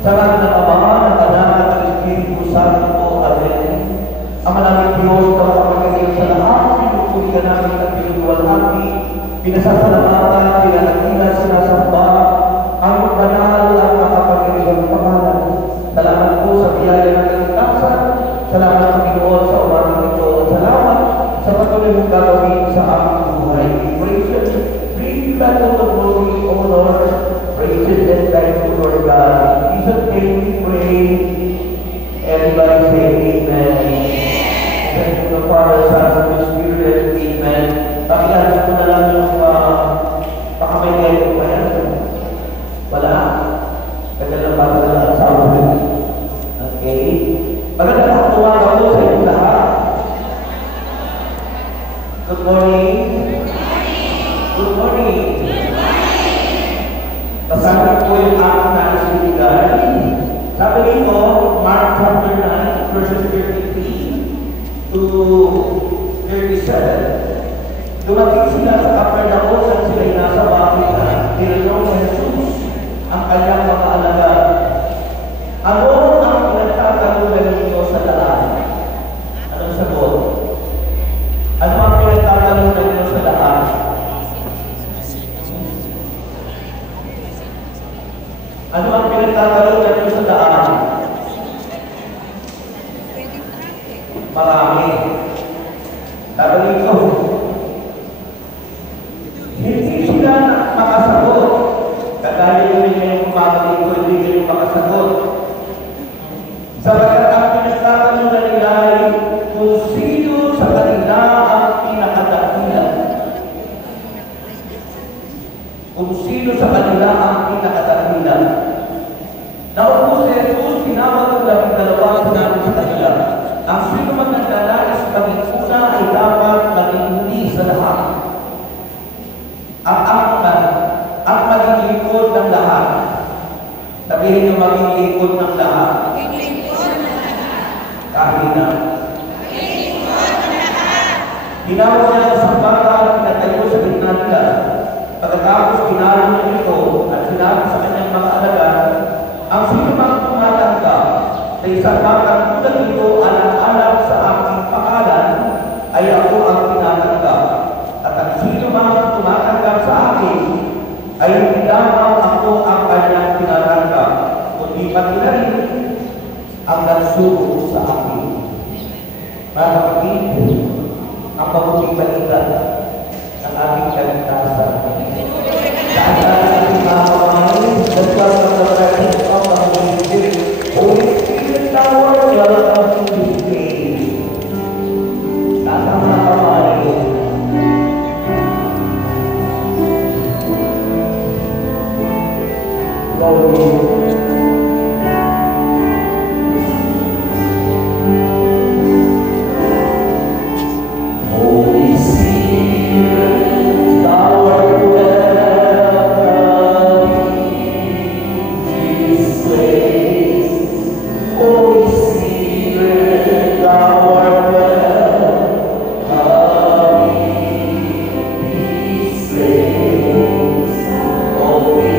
Sa ngalan ng Ama, ng Anak, at ng Espiritu Santo. Amen. Ang maraming Diyos na makapagiging sa lahat, pinupuli ka namin at pinuwalhati, pinasasalamatan, pinanagilan, sinasamba, ang banal at makapagiging pangalan. Salamat po sa biyaya ng kaligtasan, salamat Panginoon sa umagang ito, at salamat sa patuloy mong gagawin sa aming buhay. Praise you. Bring back all the glory, O Lord. Praises and thanks to Lord God. In Jesus' name we pray. Everybody say amen. Thank you to the Father, Son, and the Spirit. Amen. Pakilalas ko na lang yung pakamay ko ba yan? Wala. Kagalang bata na lang sa akin. Okay. Magandang hatuwa ako sa inyong lahat. Good morning. Good morning. Kasama ko yung aking nais ibigay. Sabi nito, Mark chapter 9, verses 33 to 37. Dumating sila sa Capernaum at sila'y nasa bahay. Tinanong ni Jesus ang kanyang mga alagad. Ano ang pinagtatagulan ninyo sa daan? Anong sagot? Ano ang pinagtatagulan ninyo sa daan? Ano ang pinagtatagulan ninyo sa daan? Marami. Sabi nito, hindi sila makasagot. Kagaya nyo rin yung kumakalit ko, hindi kayo makasagot. Sabagat ang pinagtatagulan nila ay kung sino sa kanila ang pinakadakila. Kung sino sa kanila ang pinakadakila. Naupo si Jesus, tinawag ng 12, sinabi sa kanila, ang sino man naglalais maging una ay dapat maging huli sa lahat. Ang maging lingkod ng lahat. Sabihin nyo maging lingkod ng lahat. Kahina. Tinawag niya ang isang bata at pinatayo sa gitna nila. Pagkatapos tinawag niya ito at sinabi sa kanyang mga alagad, ang sino mang tumatanggap sa isang batang tulad nito alang-alang sa aking pangalan ay ako ang tinatanggap. At ang sino mang tumatanggap sa akin ay hindi lamang ako ang kanyang tinatanggap, kundi pati na rin ang nagsugo sa akin. Mga kapatid, ang mabuting balita ng ating kaligtasan. Dahil natin mga kamay, nagkakaroon ang Holy Spirit. Holy Spirit tawag ang Holy Spirit. Nasa mga kamay. Holy Spirit, tawag Holy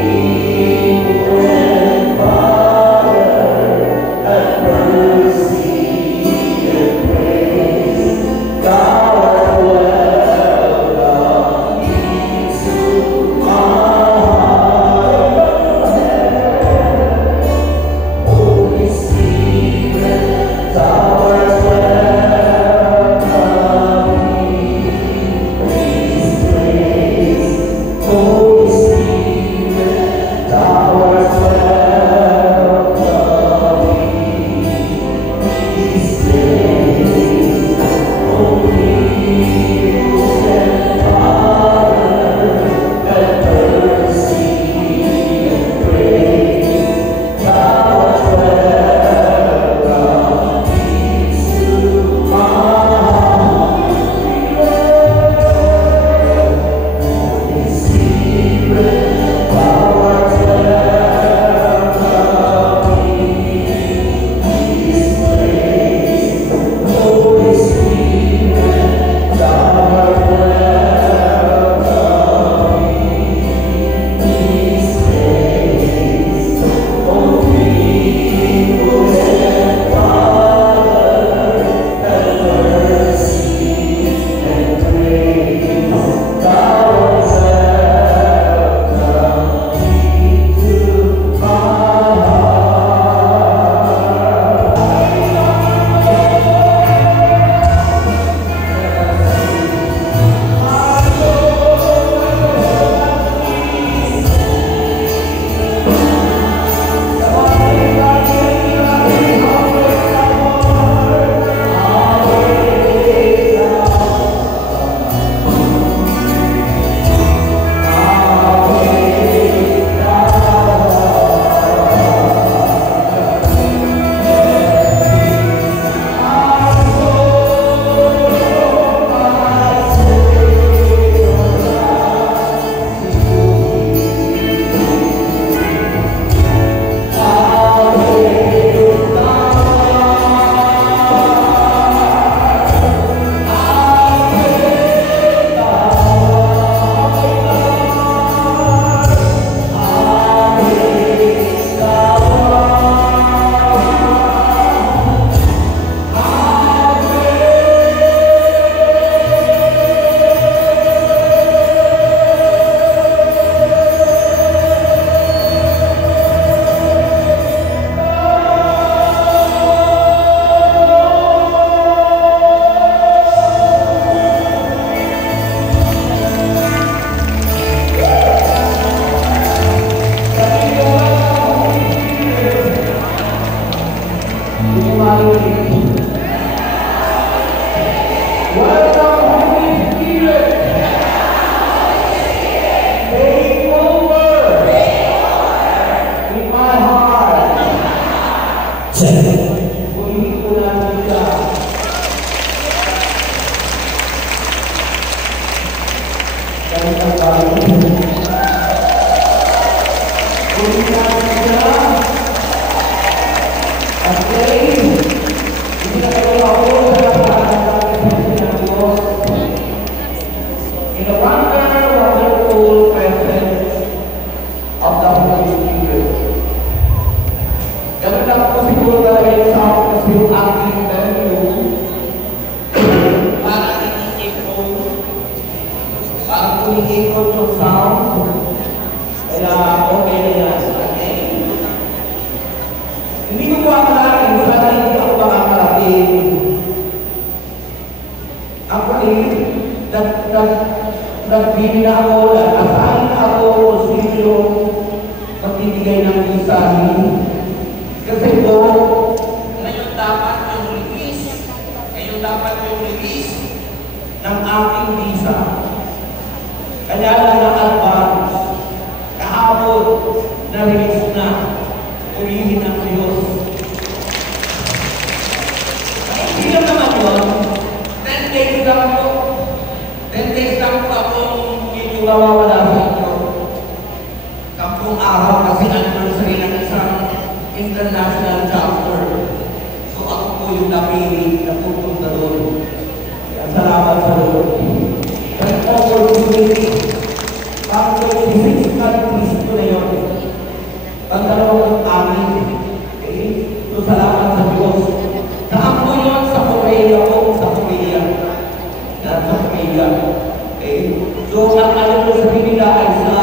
Purihin natin siya. Okay. Hindi na kayo ako sa kapatid natin ng Diyos. In the wonderful presence of the Holy Spirit. Ganun lang po siguro talaga yung sa akin kasi yung aking venue para i-echo yung sound. Kaya okay na yan. Okay? Hindi ko po akalain, sana hindi ako makakarating. Actually, nagbili na ako, nag-assign na ako kung sino magbibigay ng visahin. Kasi po, ngayon dapat yung release ng aking visa. Kaya lang na-advance, kahapon, na-release na, purihin ng Diyos. Hindi lang naman yun, 10 days lang po. 10 days lang po akong medyo mawawala sa inyo. 10 araw kasi anniversary ng isang international chapter. So ako po yung napili na pupunta doon. Kaya salamat sa Lord. Kaya opportunity, pang 26 countries ko na yun. Pagdalawang amin. Okay? So salamat sa Diyos. Saan po yun? Sa Korea po. Sa Korea. Sa Korea. Okay? So ang alam mo sa Biblia ay sa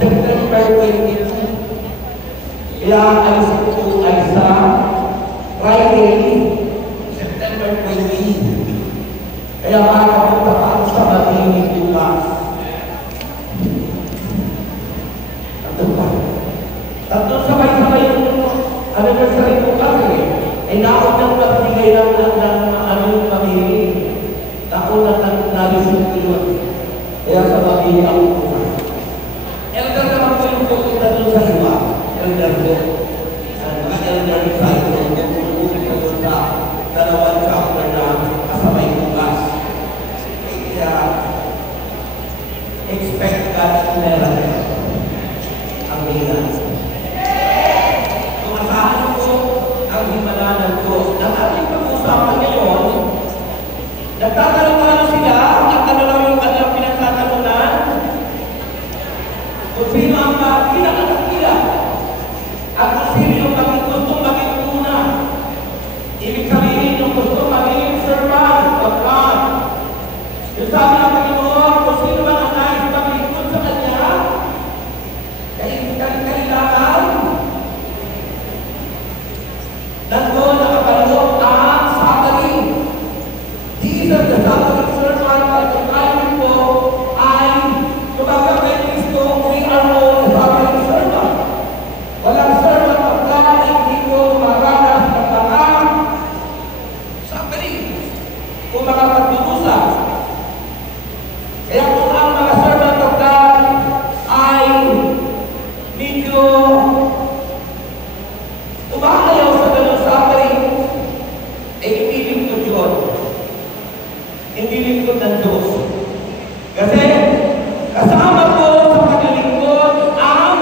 September 22. Kaya ang alis ko ay sa Friday, September 20. Kaya makapunta pa ako sa Matini bukas. Tatlo sabay-sabay yung anniversary ko kasi. Ay naon ng pagbigay ng anong Matini. Naon ng nalusot yun. Kaya sa Matini ako bukas. Elder naman po yung pupunta doon sa iba. Elder ko. Elder side ko. Pupunta doon sa dalawang chapter na kasabay bukas. Kaya expect God's miracle. Ang hilan. Kung asahan ko ang himala ng Diyos, ang ating pag-usapan ngayon, nagtatanong sila, at ano lang yung kanilang pinagtatanunan, kung sino ang pinakakakila, at kung sino yung gustong maging una. Ibig sabihin yung gustong maging servant of God. Yung sabi ng Panginoon, kung sino man ang nais maglingkod sa Kanya, kailangan nandun nakabalot ang suffering. Jesus, the suffering servant at the time po ay kumbaga kay Kristo, we are all suffering servant. Walang servant of God na hindi ko maranas ng mga suffering o mga pagdurusa. Kaya kung ang mga servant of God ay medyo umaayaw sa ganun suffering, ay hindi lingkod yun. Hindi lingkod ng Diyos. Kasi kasama po sa paglilingkod ang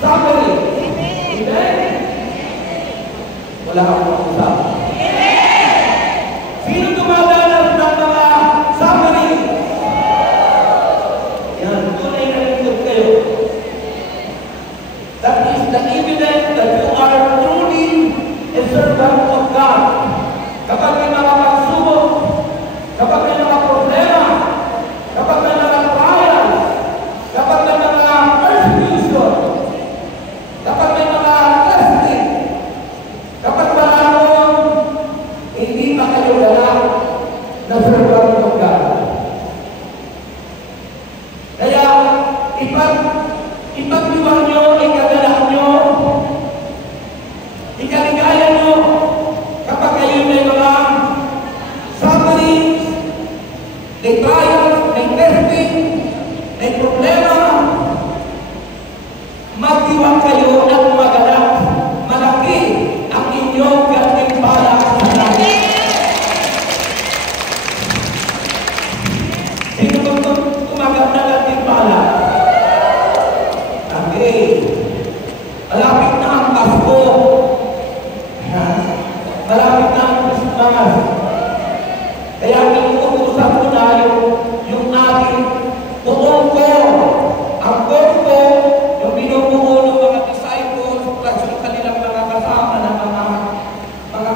suffering. Amen? Wala akong usap. Sino dumadanas ng mga suffering? Yan, tunay na lingkod kayo. That is the evidence that you are truly a servant of God. Kapag may mga pagsubok, kapag may mga problema, kapag may mga trials, kapag may mga persecution, kapag may mga testing, kapag maraming hindi pa kayo lahat na servant of God. Kaya ipagdiwang nyo, ikagalang nyo, ikaligaya nyo kapag kayo may mga suffering, may trials, may testing, may problema, magdiwang kayo at magalak. Malaki ang inyong gantimpala sa langit. Sino ba kumagat na gantimpala? Okay? birthday. Malapit na ang Pasko. Malapit na ang Christmas. Kaya inuusap ko na yung aking tuong ko. Ang tuong ko, yung binubuo ng mga disciples, plus yung kanilang mga kasama na mga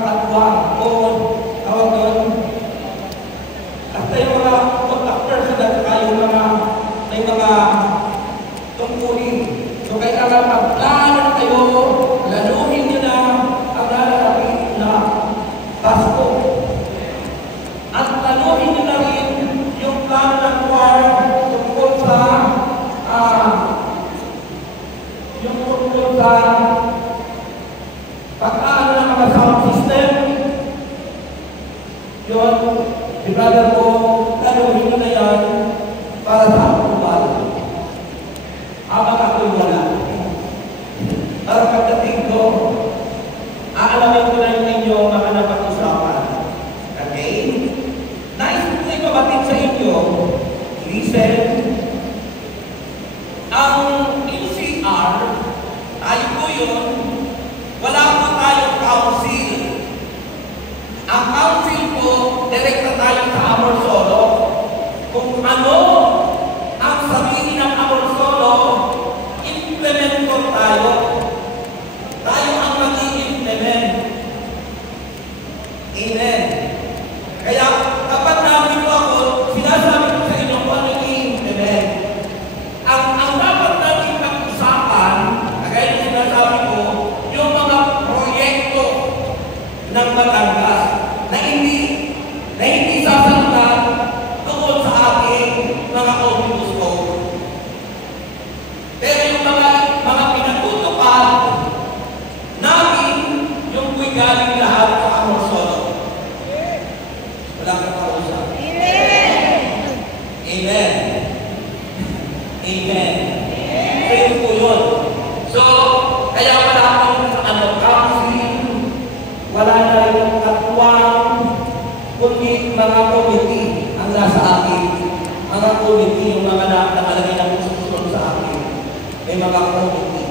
katuwang o tawag doon. At yung mga contact person at saka yung mga tungkulin. So kailangan magplano kayo, laluhin nyo na ang lalapit na Pasko. At laluhin nyo na rin yung plano ng choir tungkol sa pagkaan ng mga sound system. Yun, si brother ko, laluhin nyo na yan para sa approval. Habang ako'y wala. Para pagdating ko, aalamin ko na yung inyo mga napag-usapan. Okay? Nais ko na ipabatid sa inyo, listen, ang NCR, tayo po yun, wala po tayong council. Ang council po, direkta tayo sa Amor Solo. Kung ano ang sabihin ng Amor Solo, implement ko tayo. Tayo ang mag-i-implement. Amen. Kaya kapag namin po ako, sinasabi ko sa inyo kung ano i-implement. Ang dapat natin pag-usapan, kagaya na sinasabi ko, yung mga proyekto ng Batangas na hindi sasantan tungkol sa ating mga omnibus code. Pero yung mga pinatutupad namin, yung po'y galing lahat sa Amor Solo. Wala kang kausap. Amen! Amen! Amen! Amen po yun. So, kaya wala akong council, wala na yung katuwang, kundi mga committee ang nasa akin. Mga committee, yung mga nakalagay na susunod sa akin. May mga committee.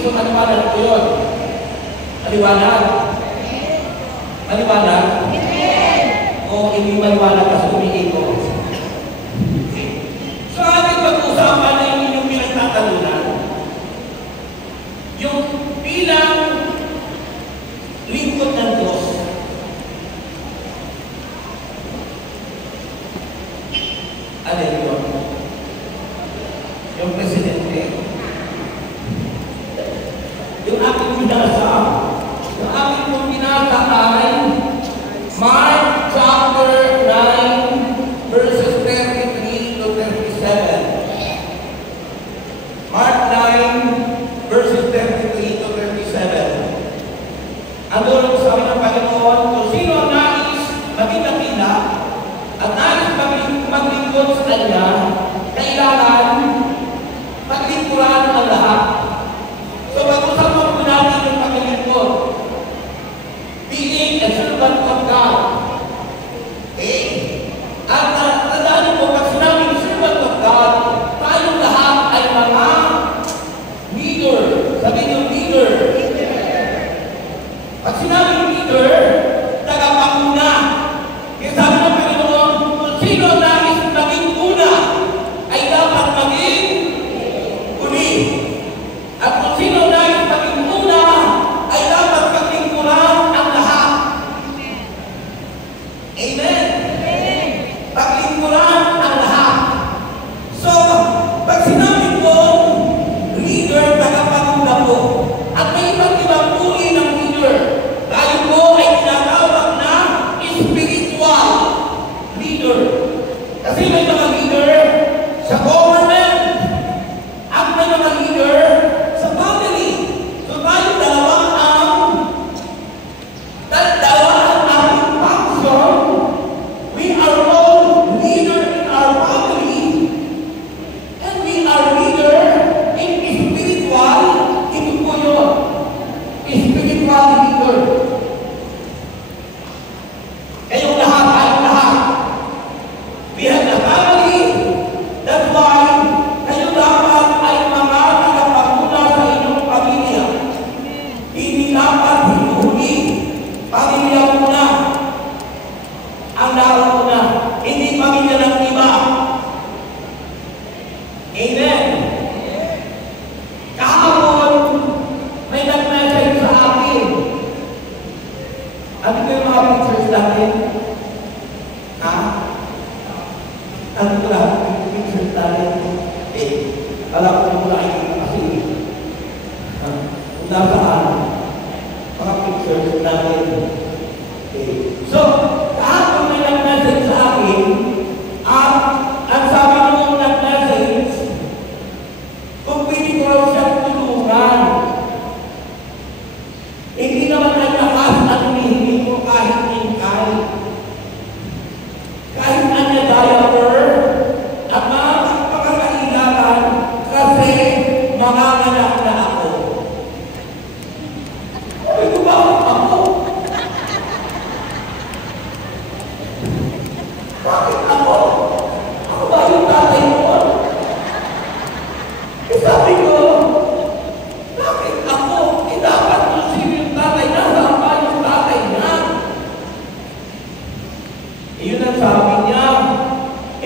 So maliwanag ko yun. Maliwanag? Maliwanag? O hindi maliwanag kasi umiin ko. So ating pag-usapan na yung pinagtatalunan, yung bilang lingkod ng Diyos. Ano yun? Yung presidente. Yung aking binasa. Yung aking binasa ay Mark chapter 9 verses 33 to 37. Mark 9 verses 33 to 37. Ang doon sabi ng Panginoon, kung sino ang nais maging nakila at nais maglingkod sa Kanya, kailangan paglingkuran ang lahat. So, pag-usapan po natin yung paglingkod. Being a servant of God. Okay? At tandaan po, pag sinabing servant of God, tayong lahat ay mga leader. Sabi niyo, leader. Pag sinabing leader, tagapanguna. Kaya sabi ng Panginoon, kung sino nais maging una, ay dapat maging uli. At kung sino nais maging una, ay dapat paglingkuran ang lahat. Amen? Paglingkuran ang lahat. So, pag sinabi ko, leader, tagapanguna po, at may iba't ibang uri ng leader, tayo po ay tinatawag na spiritual leader. Kasi may mga leader sa government at may mga leader sa family. So tayo dalawa ang ating function. We are all leader in our family and we are leader in spiritual. Ito po yun. nasaan mga pictures natin. Okay. So, kahapon may nag-message sa akin, ang sabi nung nag-message, kung pwede ko raw siyang tulungan. Hindi naman ang lakas at hinihingi ko kahit ingkay. Kahit anya diaper at mga pagkakailangan kasi mga anak na ako. Ito ba ako? Bakit ako? Ako ba yung tatay mo? Sabi ko, bakit ako? Dapat kung sino yung tatay niya, saan ba yung tatay niya? Iyon ang sabi niya.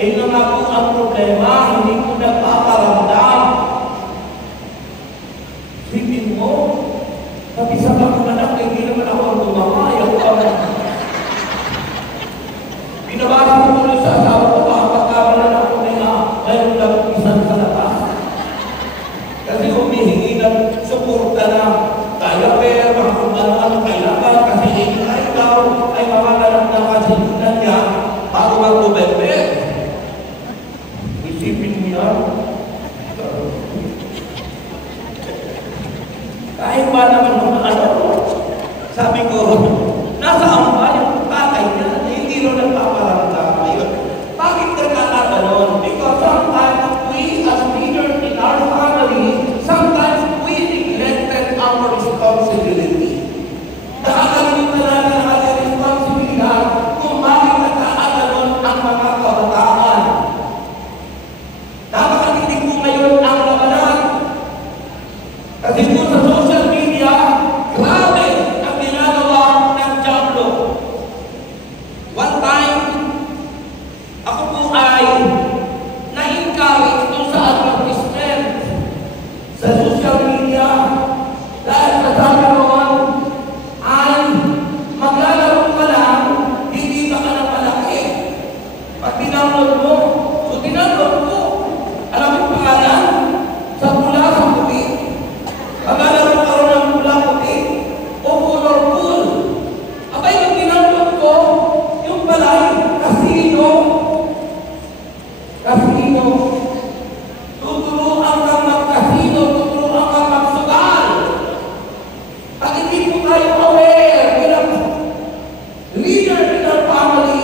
Yun na nga po ang problema, hindi ko nagpaparamdam. Sipin mo, pag-isa ka kung anak, hindi naman ako ang gumawa. Ako ang pinabasa ko tuloy sa asawa ko, baka pagkamalan ako na mayroon lang isang sa labas. Kasi humihingi ng suporta na kaya pero kung ano kailangan kasi ikaw ay mamagalak na kasinungan niya bago mag-ubebe. Isipin mo yan. Kahit ba naman kung ano, sabi ko, nasaan ba yung tatay niya? Hindi rin nagpaparamdam ngayon. Bakit nagkakaganon? Because sometimes we as leaders in our family, sometimes we neglected our responsibility. Nakakalimutan natin ang ating responsibilidad kung bakit nagkakaganon ang mga kabataan. Napakatitig po ngayon ang labanan. Kasi po sa social media, grabe ang ginagawa ng Diablo. One time, ako po ay na-encourage doon sa advertisement sa social media dahil sa sabi noon ay maglalaro ka lang, hindi ka na malaki. Pag tinawag mo, so tinawag mo, alam mo pangalan? Sa pula, sa puti. Maglalaro ka rin ng pula, puti. O colorful. Abay, yung tinawag ko, yung balay, kasino. Kasino. Tuturuan kang magkasino, tuturuan kang magsugal. Pag hindi po tayo aware, bilang leader in our family,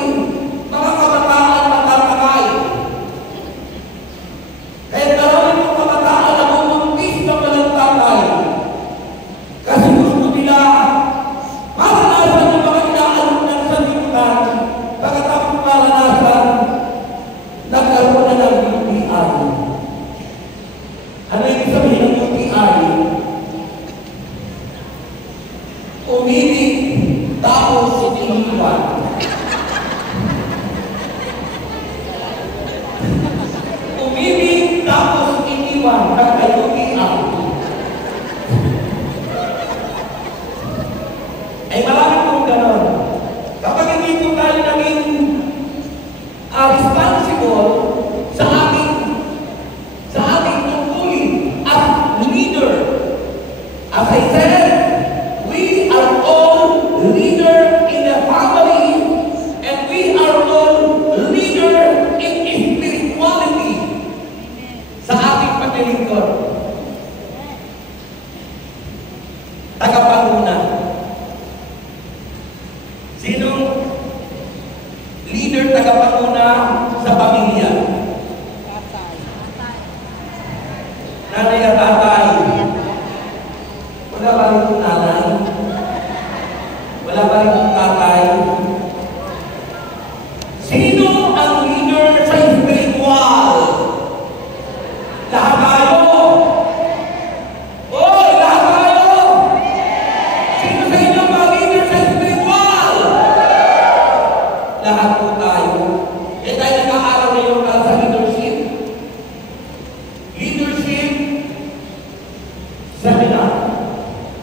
mga kabataan matatagay. Kaya marami pong kabataan na bumuntis na walang tatay. Kasi gusto nila maranasan yung mga inaalok ng sanlibutan, pagkatapos maranasan, nagkaroon na ng UTI. Ano yung sabihin ng UTI? Umibig, tapos iniwan. Umibig, tapos iniwan. Nagka-UTI. Ay marami pong ganon. Kapag hindi po tayo naging responsible sa ating tungkulin as leader. As I said, we are all leader in the family and we are all leader in spirituality sa ating paglilingkod. Tagapanguna. Sinong leader tagapanguna sa pamilya? Nanay at tatay. Wala ba rin kong nanay? Wala ba rin kong tatay? Sino ang leader sa spiritual? Lahat tayo! Oy, lahat tayo! Sino sa inyo ang mga leader sa spiritual? Lahat po tayo. Eh tayo nag-aaral ngayon sa leadership. Leadership seminar.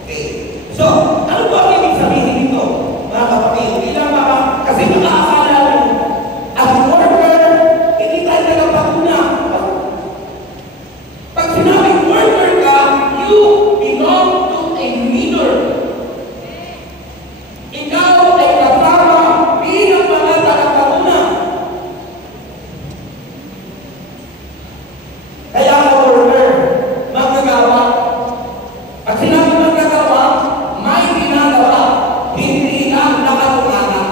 Okay. So, ano ba ang ibig sabihin nito? Mga kapatid, ilang mga, kasi nakakala nyo, as worker, hindi tayo nagpapuna. Pag sinabing worker ka, you belong to a Pag sinabi ng gagawa, may ginagawa, hindi lang nakatulala.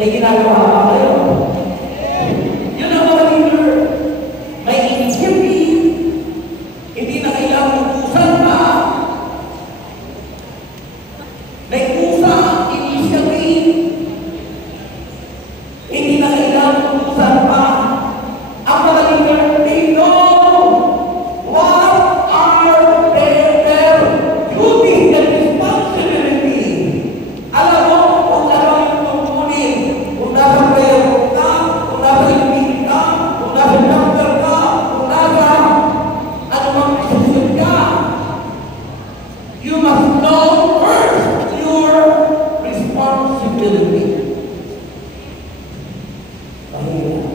May ginagawa ba kayo? Yun ang mga leader. May initiative, hindi na kailangan utusan pa. May kusa, initiative, hindi na kailangan utusan pa. Ang mga leader, they know what are their duties and responsibility. Alam mo kung ano yung tungkulin. Kung nasa prayer ka, kung nasa limit ka, kung nasa doctor ka, kung nasa anumang position ka. You must know first your responsibility. Mahirap.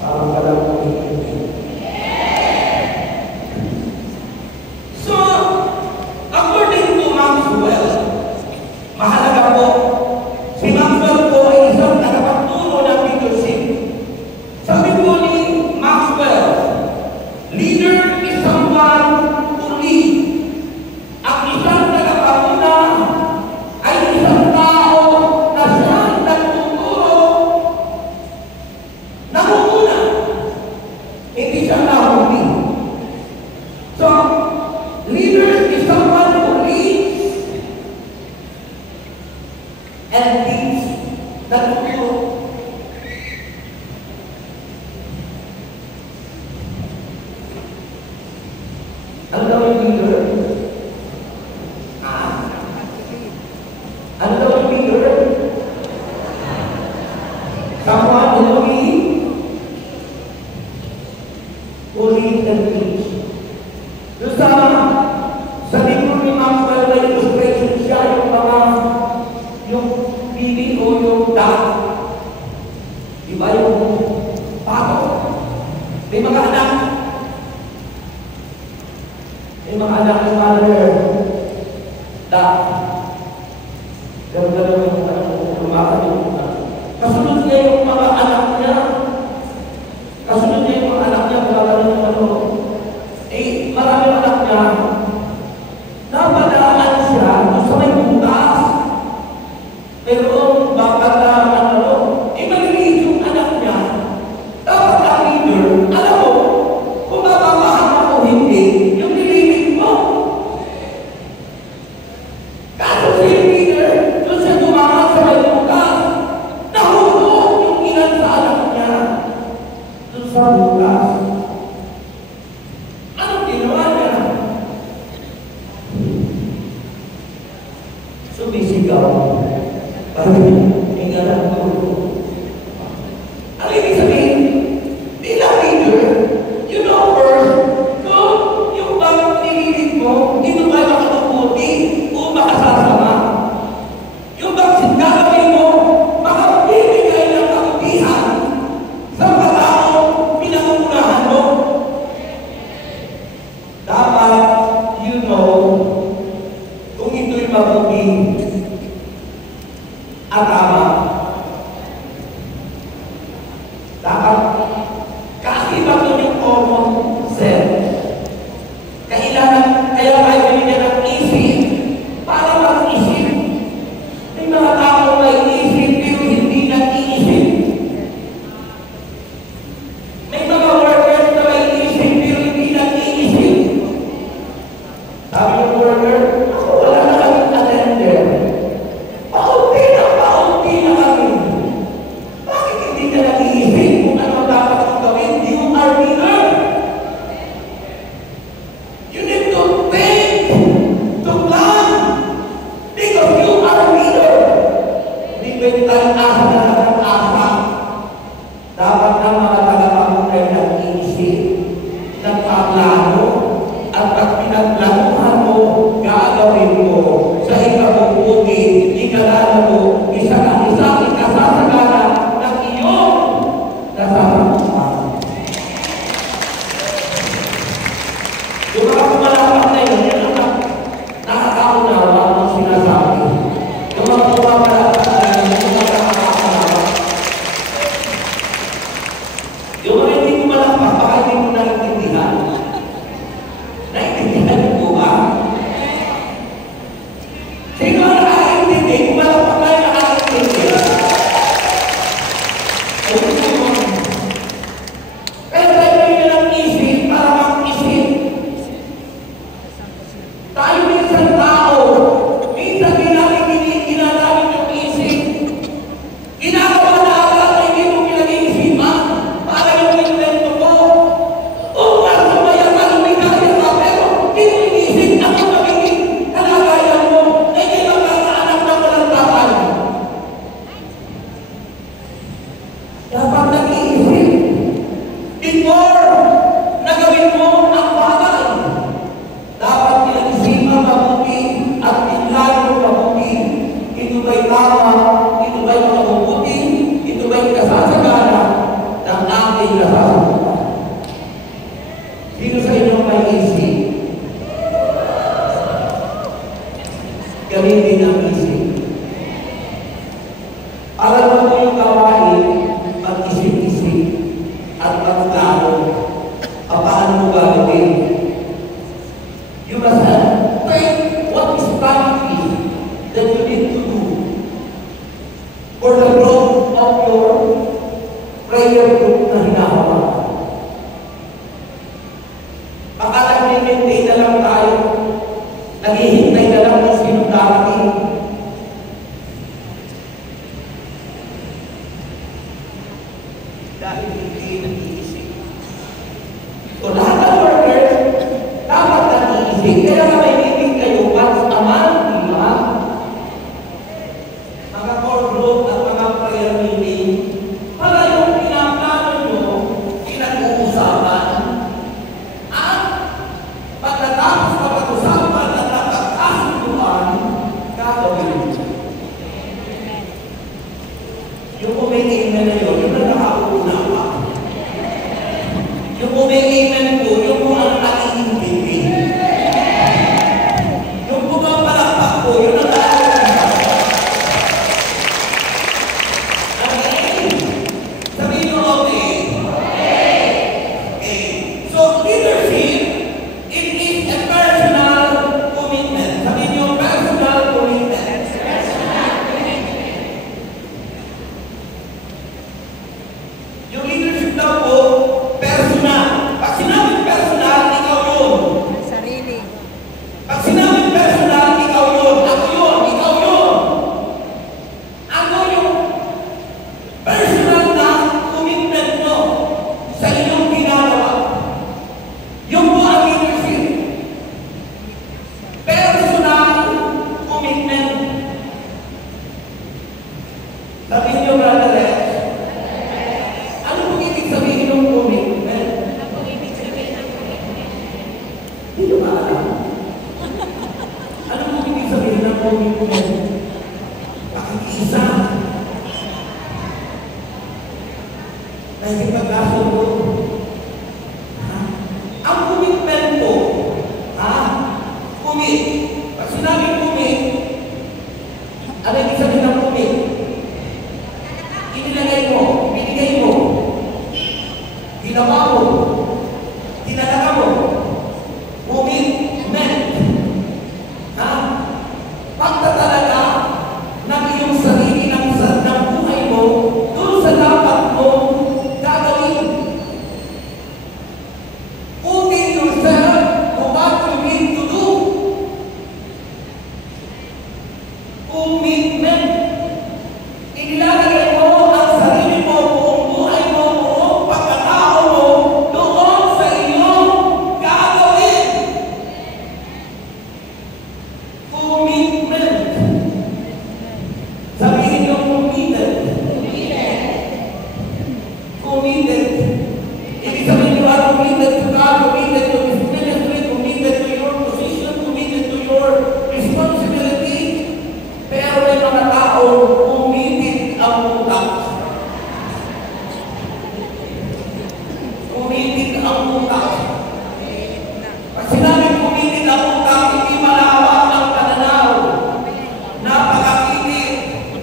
Parang ka lang So, according to Maxwell, mahalaga po, si Maxwell po ay isang tagapagturo ng leadership. Sabi po ni Maxwell, leader is someone who lead. Ang isang tagapagturo ay isang tao na siyang nagtuturo, namumuna, hindi siya nahuli. So, leader is someone who leads and leads, nagtuturo. Ano daw yung leader? Ano daw yung leader? Someone who leads and leads. Doon sa libro ni Maxwell na illustration siya yung bibi o yung duck. Diba yung pato? May mga anak. May mga anak ng mother. Duck. Ganda-ganda yung lumakan yung kasunod niya yung mga anak niya. Kasunod niya yung mga anak niya, gumagano yung ano. Eh, maraming anak niya. Napadaan siya doon sa may butas. Pero bakit na ano, eh maliliit yung anak niya. Dapat ang leader, alam mo, kung mapapahal o hindi, yung nilimit mo. Kaso si leader, doon siya dumaan sa may butas. Nahulog yung ilan sa anak niya. Doon sa butas. Anong ginawa niya? Sumisigaw. Parang ingalan ko. Ang ibig sabihin, bilang leader, you know first, kung yung bang nililig mo, dito kayo makatuputi o makasasama. Yung bang gagawin mo, makapibigay ng kabutihan sa pataong pinangungunahan mo. Dapat, you know, kung ito'y mabuti at tama. before na gawin mo ang bagay, dapat pinag-isipan mabuti at pinlano mabuti. Ito ba'y tama? Ito ba'y mabuti? Ito ba'y kasasagana ng ating kasasagana? Sino sa inyo may isip? Gamitin ang isip. Para mo yung gawain, mag-isip-isip at magplano. Paano mo gagawin? You must have think what is practice that you need to do for the growth of your prayer group na hinahawakan. Baka nag-maintain na lang tayo, naghihintay na lang ng sinong darating. Dahil hindi nag-iisip. So lahat ng workers, dapat nag-iisip. Kaya nga may meeting kayo once a month, di ba? Mga core group at mga prayer meeting, para yung pinaplano nyo, pinag-uusapan, at pagkatapos na pag-usapan at napagkasunduan, gagawin. Yung umiingnan na yun, yung nakakauna pa. Yung umiingnan ko, yung mga naiintindi. Yung pumapalakpak ko, yung nakakauna. Okay? Sabihin nyo, okay? Okay. So, leadership, it is a personal commitment. Sabihin nyo, personal commitment. Yung leadership daw po, personal. Pag sinabing personal, ikaw yun. Sarili. Pag sinabing personal, ikaw yun. Ako yun. Ikaw yun. Ano yung personal na commitment mo sa inyong ginagawa? Yung po ang leadership. Personal commitment. Sabihin niyo, Brother Rex, ano pong ibig sabihin ng commitment? Hindi nyo maalam. Ano pong ibig sabihin ng commitment? Pakikiisa. Nakikipagkasundo. Ang commitment po, commit. Pag sinabing commit, ano ibig sabihin ng commit? Inilagay mo, binigay mo, ginawa mo, tinalaga mo, commitment. Pagtatalaga ng iyong sarili ng buhay mo doon sa dapat mo gagawin. Putting yourself to what you need to do. Commitment. Inilalagay mo ang sarili mo, buong buhay mo, buong pagkatao mo doon sa iyong gagawin. Commitment. Sabihin yung committed. Committed. Ibig sabihin you are committed to God, committed to His ministry, committed to your position, committed to your responsibility. Pero may mga tao committed ang utak. Committed ang utak. Pag sinabing committed ang utak, hindi malawak ang pananaw. Napakakitid.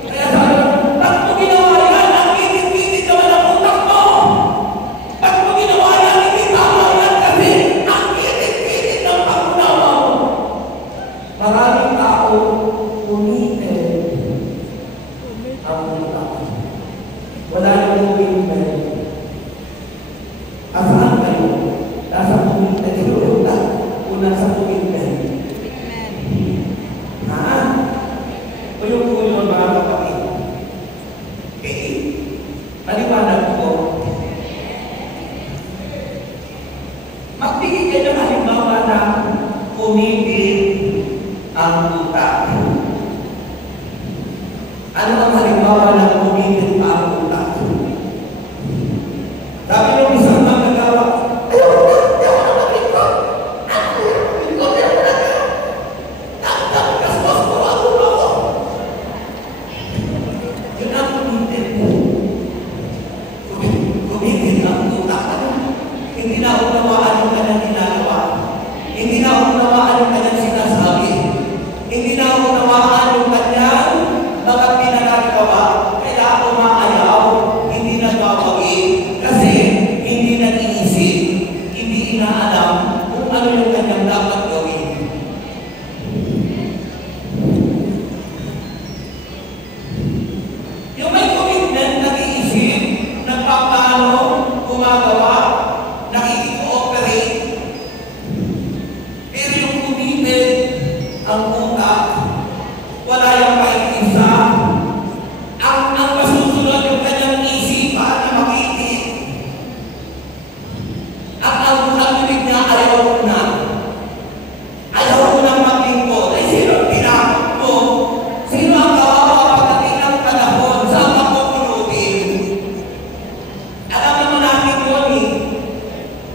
Kaya sabi ko, ba't mo ginawa yan? Ang kitid-kitid naman ang utak mo. Ba't mo ginawa yan? Hindi tama yan kasi ang kitid-kitid ng pag-unawa mo. Maraming tao committed ang utak. Wala yung commitment. Asahan kayo? Nasa commitment yung utak o nasa commitment? O yung mga kapatid? Okay. Maliwanag ko. Magbigay kayo ng halimbawa na committed ang utak. Ano ang halimbawa ng committed ang utak? Sabi ng isang magagawa ayaw na. Ayaw ko nang maglingkod. Ay, sino ang tinakot mo? Sino ang kawawa pagdating ng panahon? Saan ako pulutin? Alam naman natin yun eh.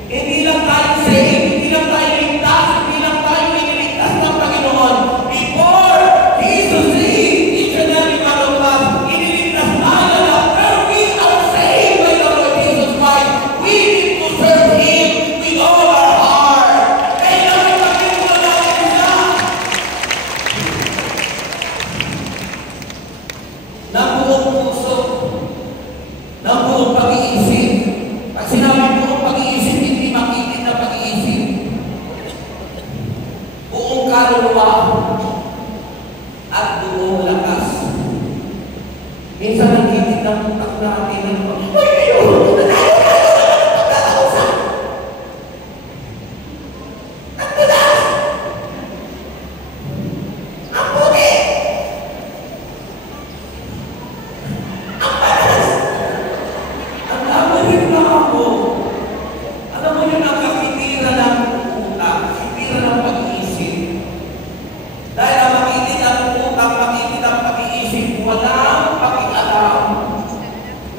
Hindi lang tayo saved, hindi lang tayo ligtas, hindi lang tayo iniligtas ng Panginoon. Before Jesus saved each and every one of us, iniligtas tayo na, pero we are saved by the Lord Jesus Christ. We need to serve Him with all our heart. Kailangan maging mo natin siya. Ng buong puso, ng buong pag-iisip. Pag sinabi buong pag-iisip, hindi makikita na pag-iisip. Buong kaluluwa at buong lakas. Minsan nagigit ng utak natin ng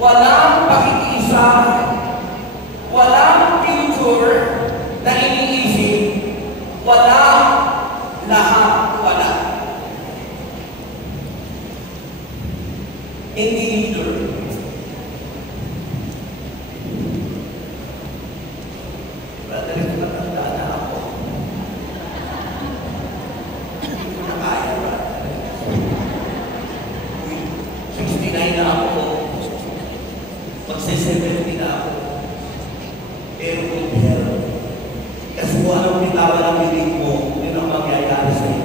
walang pakikiisa, walang future na iniisip, walang lahat, wala. Hindi leader. Brother, matanda na ako. Hindi ko na kaya, brother. 69 na ako. Magse-70 na ako. Pero pero. Kasi kung anong bitawa ng bibig mo, yun ang mangyayari sa'yo.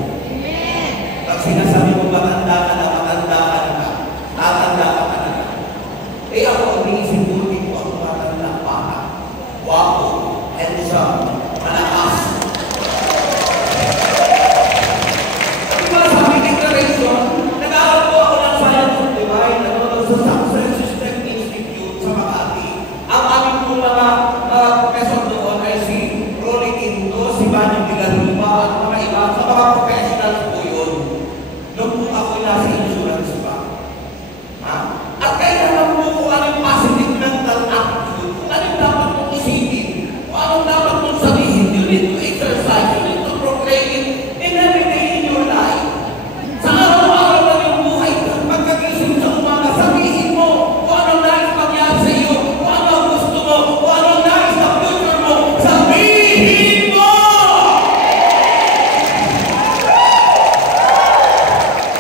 Pag sinasabi mo, matanda ka na, tatanda ka na. Eh ako, ang iniisip ko, hindi ko ako matanda pa. Wapo, handsome, malakas. Diba sa aking declaration, nag-aaral po ako ng Science of Divine, sa Success System Institute sa Makati. Ang aming po mga professor doon ay si Rolly Tinto, si Banyo Villanueva, at mga iba. Sa mga professionals po yun. Noong po ako nasa insurance pa. At kailangan po kung anong positive mental attitude, kung anong dapat mong isipin, kung anong dapat mong sabihin, you need to exercise, you need to proclaim it in every day in your life. Sa araw-araw ng iyong buhay, pagkagising sa umaga, sabihin mo kung anong nais mangyari sa iyo, kung ano ang gusto mo, kung anong nais na future mo, sabihin mo!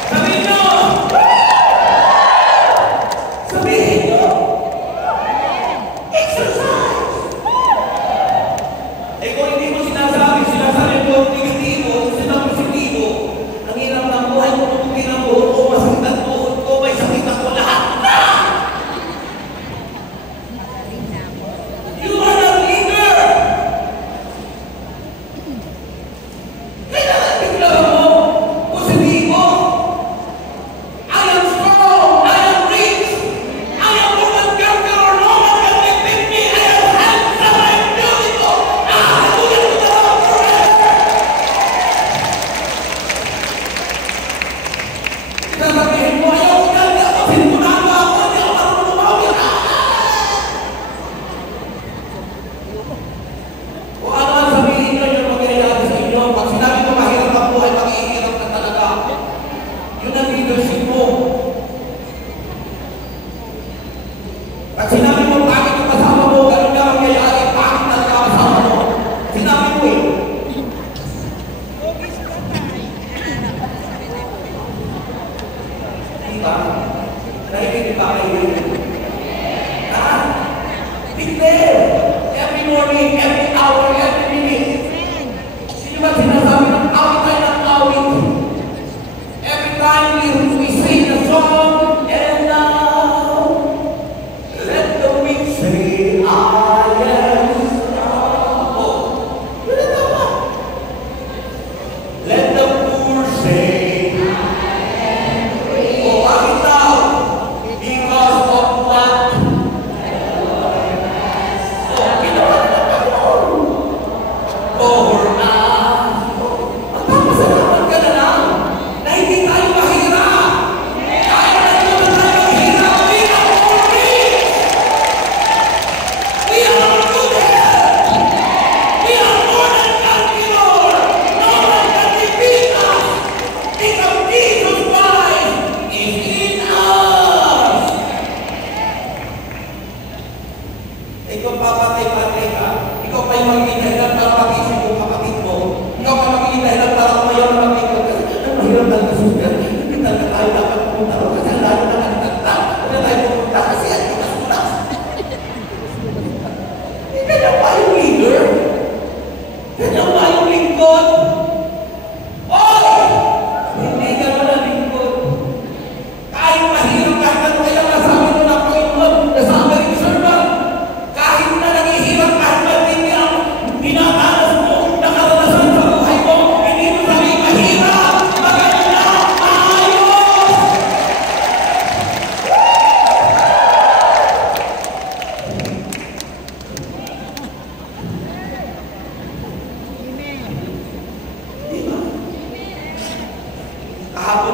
Sabihin mo! Sabihin mo! Exercise! Eh kung hindi mo sinasabi mo negatibo, sinasabi positibo, ang hirap ng buhay mo, tumutin ang buhok ko, masakit ang tuhod ko, may sakit ako, lahat na! You are a leader! Kailangan biglaan mo, positibo! I am strong, I am rich, I am more than conqueror, or no one can defeat me, I am handsome, I am beautiful, hallelujah to the Lord forever! Sasabihin mo, ayaw ko dyan, ako, sinunado ako, hindi ako marunong umawit. Kung ano ang sabihin nyo, yung mangyayari sa inyo, pag sinabi mo mahirap ang buhay, mag-iirap na talaga. Yun ang leadership mo. Pag sinabi mo, bakit yung kasama mo, ganun na mangyayari, bakit talaga kasama mo? Sinabi mo eh. Diba? Nakikinig ba kayo yun? Ha? Declare! Every morning, every hour, every minute. Sino ba sinasabi ng awit tayo ng awit? Every time we sing the song, and now, let the weak say, I am strong. Oh, yun ang tama. Let the poor say, oh, bakit daw? Because of what? Oh, ginawa na ng Panginoon. Oh,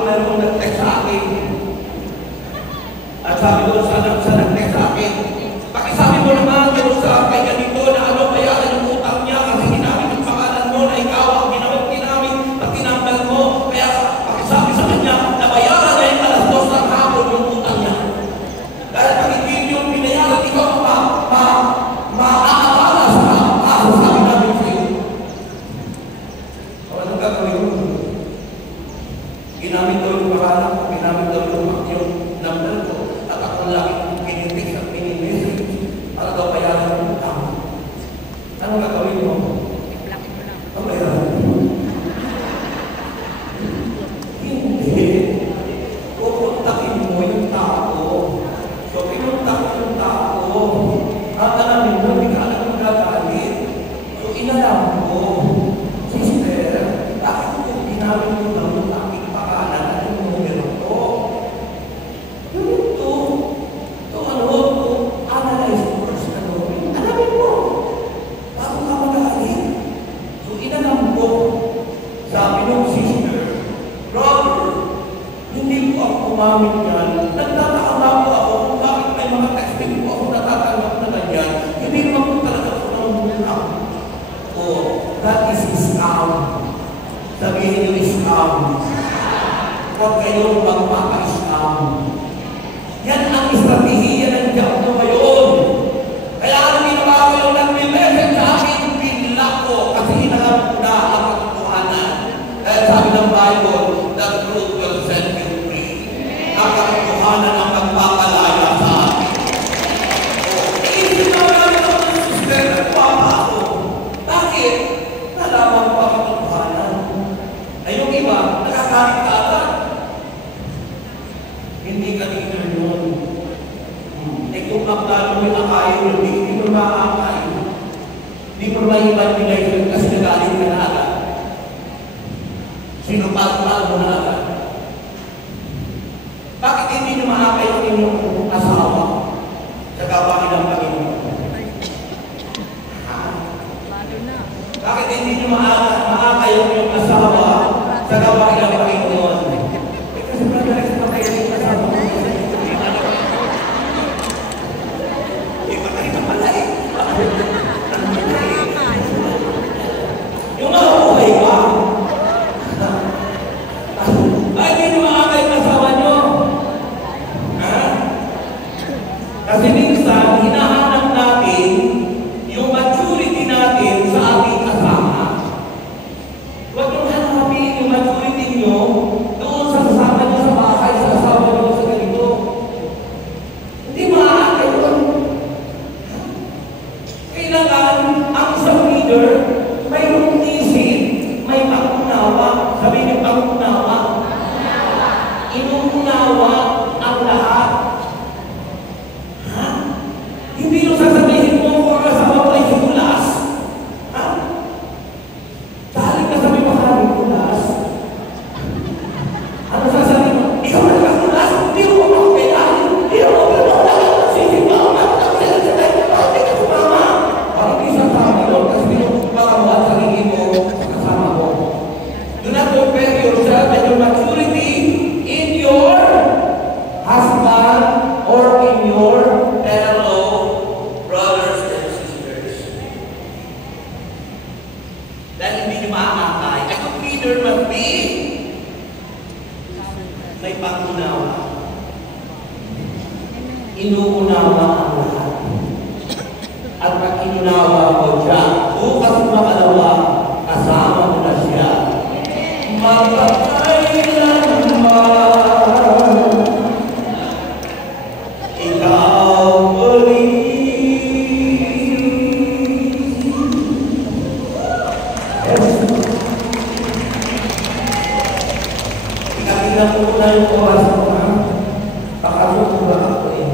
mayroong nag-text sa akin. At sabi ko sa nag-text sa akin, pakisabi mo naman doon sa kay ganito na ano bayaran yung utang niya kasi ginamit yung pangalan mo na ikaw ang ginamit at tinambal mo. Kaya pakisabi sa kanya na bayaran niya yung alas 2 ng hapon yung utang niya. Dahil pag hindi yung binayaran, ikaw maaaala sa sabi namin sa iyo. O anong gagawin mo? Ginamit daw yung pangalan ko, ginamit daw yung number ko, at ako lagi kinitik at mini-message para daw bayaran yung utang. Anong gagawin mo? Ang bayaran mo? Hindi. Pupuntakin mo yung tao. So, pinuntak mo yung tao. At alamin mo, hindi ka alam magagalit. So, inalam mo, sister, bakit kung ginamit mo daw yung aking pangalan at yung numero ko? To analyze first, alamin mo. Bago ka magalit. So, inalam mo, sabi ng sister, brother, hindi ko ako umamit yan. Nagtataka na po ako kung bakit may mga texting po ako natatanggap na ganyan. Hindi naman po talaga ako nangungulang. Oh, that is scam. Sabihin niyo scam. Huwag kayong magpapa-scam. Yan ang estratehiya ng diablo ngayon. Kaya ang ginawa ko yung nag-message sa akin, pinla ko kasi inalam ko na ang katotohanan. Dahil sabi ng Bible, the truth will set you free. Ang katotohanan ang magpapalaya sa akin. Iisip naman namin ako ng sister, nagpapa ako. Bakit? Nalaman ko ang katotohanan. Ay yung iba, nakakalit ka agad. Hindi ka leader yun. Kung magdalo mo yung akayin yun, hindi mo makakain. Hindi mo maiban nila yun kasi nagalit ka na agad. Sinupal-pal mo na agad. Bakit hindi nyo maakay ang inyong asawa sa gawain ng Panginoon? Bakit hindi nyo maakay ang inyong asawa sa gawain ng Panginoon? Kasi madalas na kayo yung asawa mo. Yung nakukuhay ka, ay hindi nyo maakay ang asawa nyo. Kasi minsan, hinahanap natin yung maturity natin sa ating kasama. Huwag nyo hanapin yung maturity nyo doon sa kasama nyo sa bahay, sa asawa nyo sa ganito. Hindi maakay yun. Kailangan ang isang leader mayroong isip, may pangunawa. Sabi niyo pangunawa. Inuunawa ang lahat. Ha? Hindi yung sasabihin mo kung ang asawa mo ay sikulas. Ha? Dahil ka sabi mo ka sikulas. Ano sasabihin mo? Ikaw na sikulas? Hindi mo ako kailangan. Hindi mo ako kailangan. Sige mo ako. Hindi ka sumama. Parang isang sabi doon kasi pinupara mo at sarili mo sa kasama mo. Do not compare yourself and your maturity in your husband or in your fellow brothers and sisters. Dahil hindi nyo maakakay. At ang leader must be may pangunawa. Inuunawa ang lahat. At pag inunawa mo siya, bukas makalawa, kasama mo na siya. Magpakailanman, ikaw muli. Ikabilang mo na yung oras mo, ha? Pakasutura ako eh.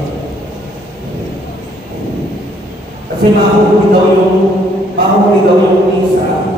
Kasi mahuli daw yung isa.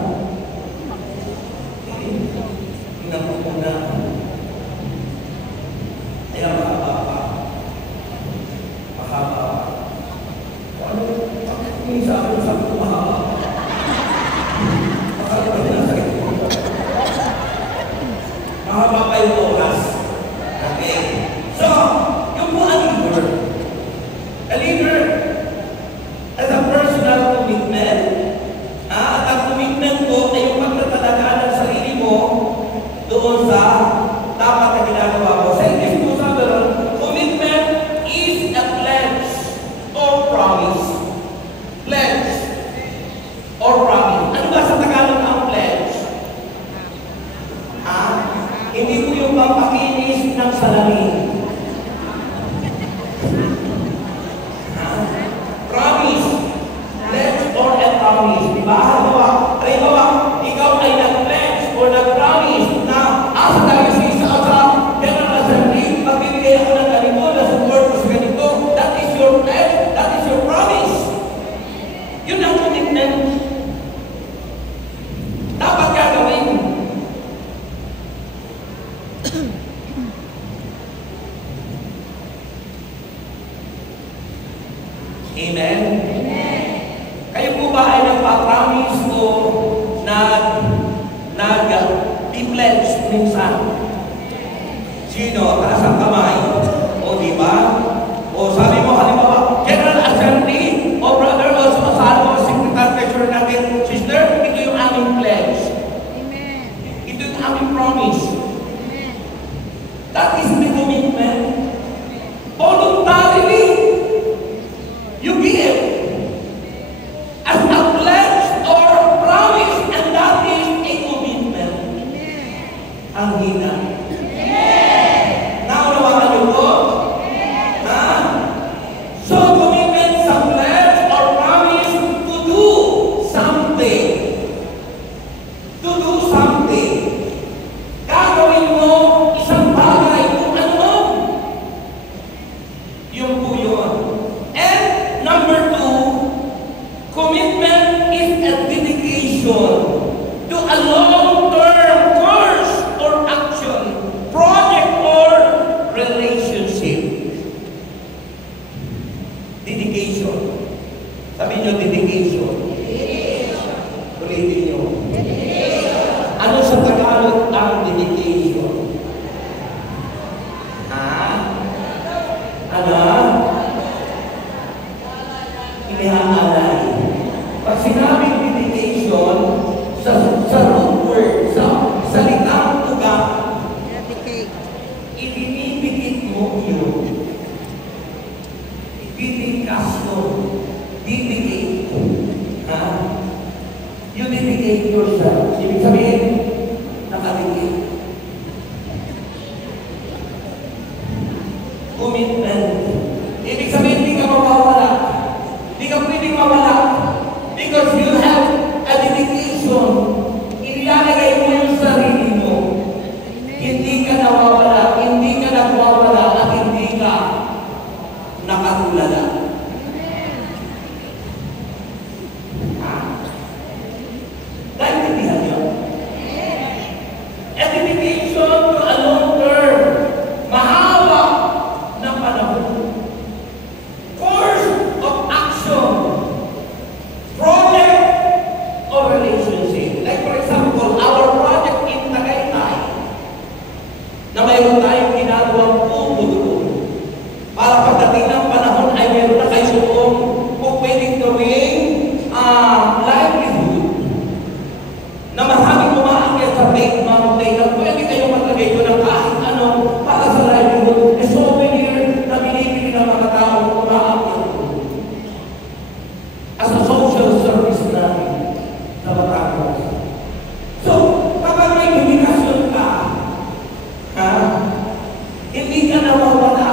promise. Di ba? Halimbawa, ikaw ay nag-pledge or nag-promise na asa tayo sa General Assembly, magbibigay ako ng ganito, na support ko sa ganito. That is your pledge, that is your promise. Yun ang commitment. Dapat gagawin. Amen? Kayo po ba ay nagpa-promise o nag-pledge minsan? Sino? Taas ang kamay. O diba? O sabi mo, halimbawa, General Assembly, o brother, o sumasali mo, Secretary Treasurer natin, sister, ito yung aming pledge. Amen. Ito yung aming promise. Amen. That is the commitment. Voluntarily, you give as a pledge or promise, and that is a commitment. Ang hina. Naunawaan niyo po? Ha? So, commitment sa pledge or promise to do something. To do something. Gagawin mo isang bagay kung ano. Yung po yun. And number 2, commitment is a dedication to a long-term course or action, project or relationship. Dedication. Sabi nyo, dedication. Ulitin nyo. Ano sa Tagalog ang dedication? Ha? Ano? Inihangalay. Pag sinabing dedication, sa root word, sa salitang tuga, Dedicate. ibinibigit mo yun. Dedikasyon. Dedicate. Ha? You dedicate yourself. Ibig sabihin, nakadikit. Commitment. Ibig sabihin, hindi ka mawawala. Hindi ka pwedeng mawala. Because you have a dedication. Inilalagay mo yung sarili mo. Hindi ka nawawala, hindi ka nagwawala, at hindi ka nakatulala. Ha? Naintindihan niyo? A dedication to a long term, mahaba na panahon. Course of action, project or relationship. Like for example, our project in Tagaytay, na mayroon tayong ginagawang pupo doon. Para pagdating ng panahon ay mayroon na kayo doon kung pwedeng gawing livelihood. Na maraming umaakyat sa Faith Mountain na pwede kayong maglagay doon ng kahit ano para sa livelihood. E souvenir na binibili ng mga tao umaakyat doon. As a social service namin sa Batangas. So, kapag may dedikasyon ka, ha? Hindi ka nawawala.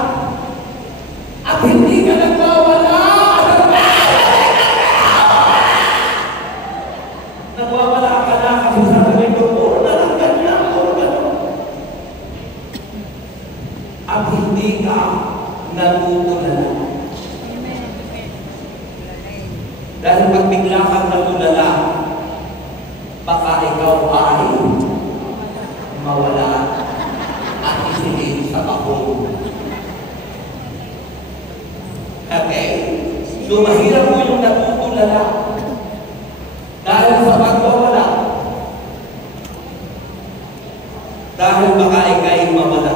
At hindi ka nagwawala. Nagwawala ka na kasi sasabihin ko, puro na lang ganyan, puro ganyan. At hindi ka natutulala. Dahil pag bigla kang natulala, baka ikaw ay mawala at isilid sa bakong. Okay? So, mahirap mo yung natutulala dahil sa pagwawala. Dahil baka ikay mawala.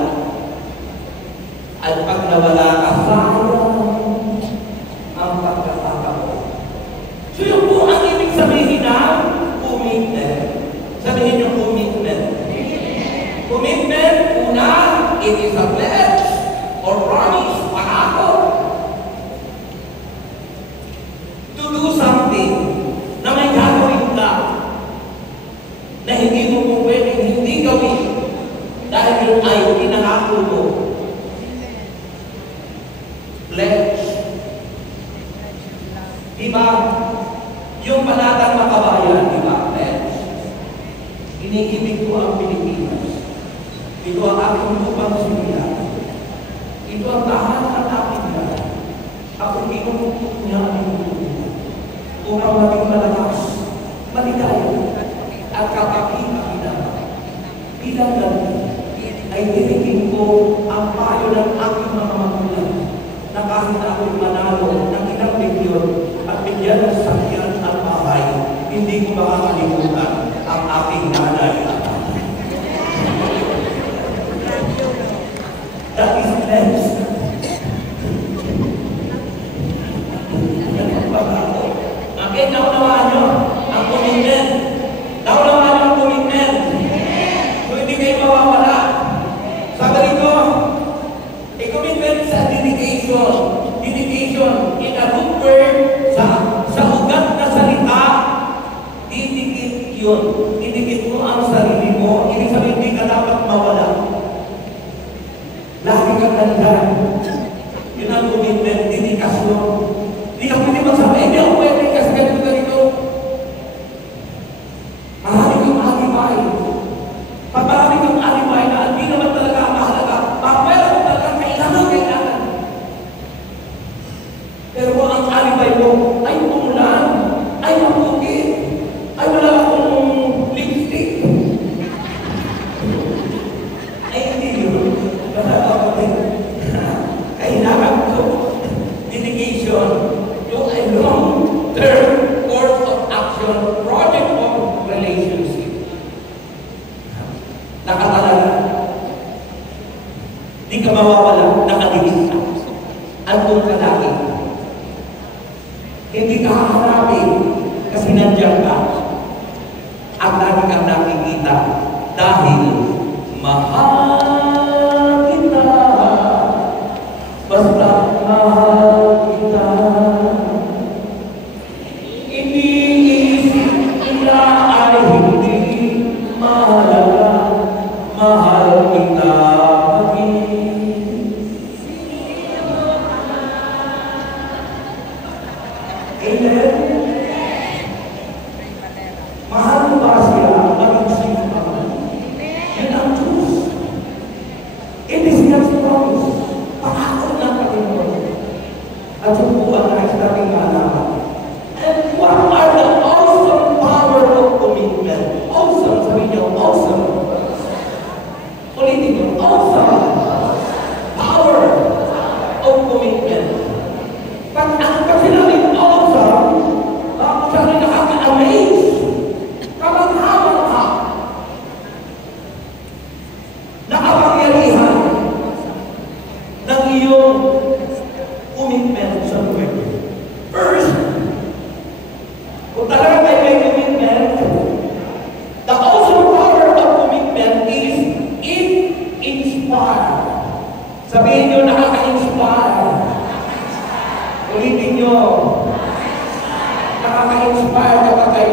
At pag nawala ka, sayang ang pagkakataon. So, yun po ang ibig sabihin ng commitment. Sabihin yung commitment. Commitment, una, it is a pledge or promise, pangako. To do something na may gagawin ka na hindi mo po pwedeng hindi gawin dahil yun ay pinangako mo. Pledge. Diba? Yung panata Iniibig ko ang Pilipinas. Ito ang aking lupang simula. Ito ang tahanan ng aking lahat. Ako inututok niya ang inututok. Upang maging malakas, maligaya, at kapaki-pakina. Bilang ganun, ay dinigin ko ang payo ng aking mga magulang na kahit ako'y manalo ng ilang milyon at bigyan ng sakyan at bahay, hindi ko makakalimutan ang aking nanay at tatay. That is blessed. Okay, naunawaan nyo ang commitment. Naunawaan nyo ang commitment. Kung hindi kayo mawawala. Sabi rito, a commitment sa dedication. Dedication in a good word, sa ugat na salita, didikit yun. Idikit mo ang sarili mo. Ibig sabihin, hindi ka dapat mawala. Lagi kang tandaan. Yun ang commitment, dedikasyon. Hindi ka pwede magsabi, hindi ako pwede kasi ganito ganito. Marami kang alibay. Pag marami kang alibay na hindi naman talaga mahalaga, meron mo talagang kailangan. Pero kung ang alibay mo ay umulan, ay mabukit, ay wala akong lipstick, ay hindi yun. Kailangan ko dedication to a long-term course of action, project of relationship. Nakatalaga. Di ka mawawala, nakadikit ka. Andun ka lagi. Hindi ka haharapin kasi nandiyan ka. At lagi kang nakikita dahil mahal kita. Basta mahal kita. Iniisip nila ay hindi mahalaga. Mahal kita maging. Amen? Mahal mo ba siya maging sino ka? Yan ang Diyos. It is God's promise. Pangako ng Panginoon. At yung buwan na sa ating malaman. And what are the awesome power of commitment? Awesome, sabi niyo, awesome. Ulitin niyo, awesome power of commitment. Pag sinabi awesome, sabi nakaka-amaze. Kamanghaman ka. Nakapangyarihan ng iyong commitment sa buhay. First, kung talaga kayo may commitment, the awesome power of commitment is it inspires. Sabihin nyo, nakaka-inspire. Ulitin nyo, nakaka-inspire kapag kayo